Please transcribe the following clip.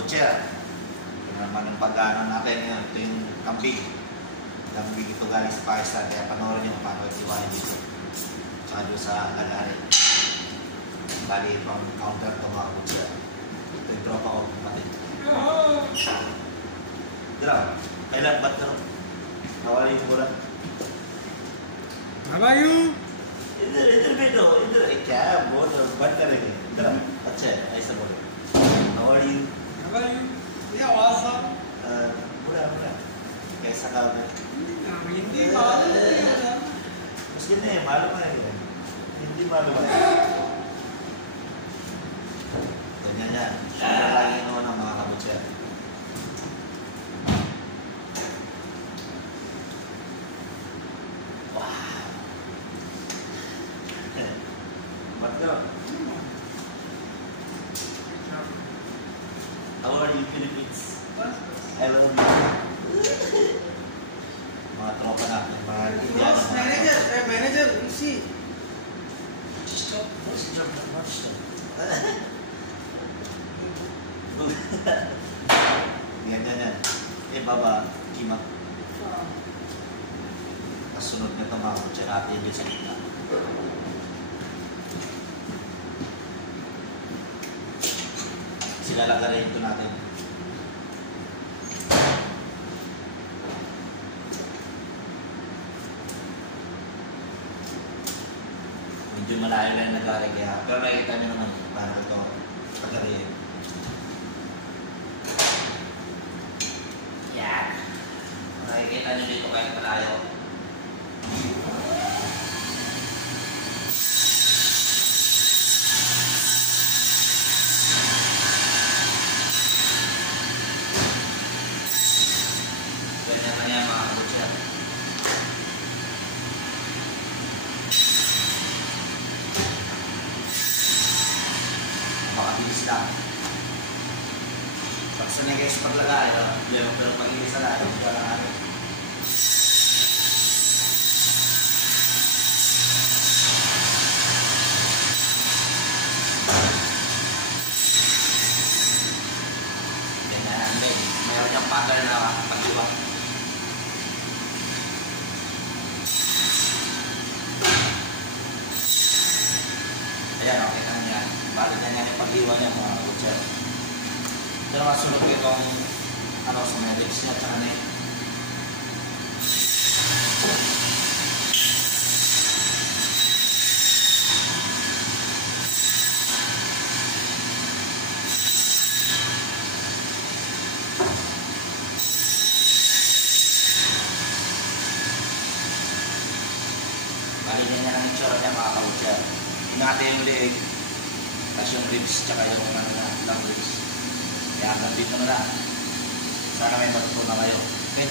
kabutcher. Ito naman ang pag-ano natin ngayon. Ito yung kambing. Kambing ito galing sa Pakistan. Kaya panoorin nyo paano itiwain dito. Tsaka doon sa Lagari. Bali, pang counter ito mga kabutcher. Ito yung tropa ko. Pati. Diraw. Kailan ba't diraw? Nawali yung bulan. How are you? इधर बैठो इधर क्या है बहुत बंद करेंगे इधर अच्छा है ऐसा बोलो how are you How are you? Yeah, awesome. पूरा पूरा कैसा काम है हिंदी मालूम है मुश्किल नहीं है मालूम है हिंदी मालूम है ganyan yan sobrang lagi noon ang mga kabutser What go? How are you, Philippines? I love you. Mga tropa natin, mga Indiano. Manager, you see. Stop. Stop. Ganyan. Baba, kimak. Kasunod na ito mga kutsa natin yung sa gitna. Sila lagarin ito natin. Medyo malayo lang nagari kaya. Pero nakikita nyo naman paano ito lagarin. Yan. Nakikita nyo dito kahit malayo. Ganyan na yan mga kabutser. Makabilis lang. Basta na guys paglagay, pero pag-ilis na lang, wala lang ano. Ganyan, mayroon yung pattern na pag-iwa. Ayan, okay na niya. Bali na niya yung pag-iwan niya mga kabutser. Pero masunod ko itong sa mga lips niya at saka na yun. Bali niya ng itsura niya mga kabutser. Ingatan yung leg, tapos yung ribs, tsaka yung long ribs. Kaya hanggang dito na lang. Sana may matutunan kayo. Okay?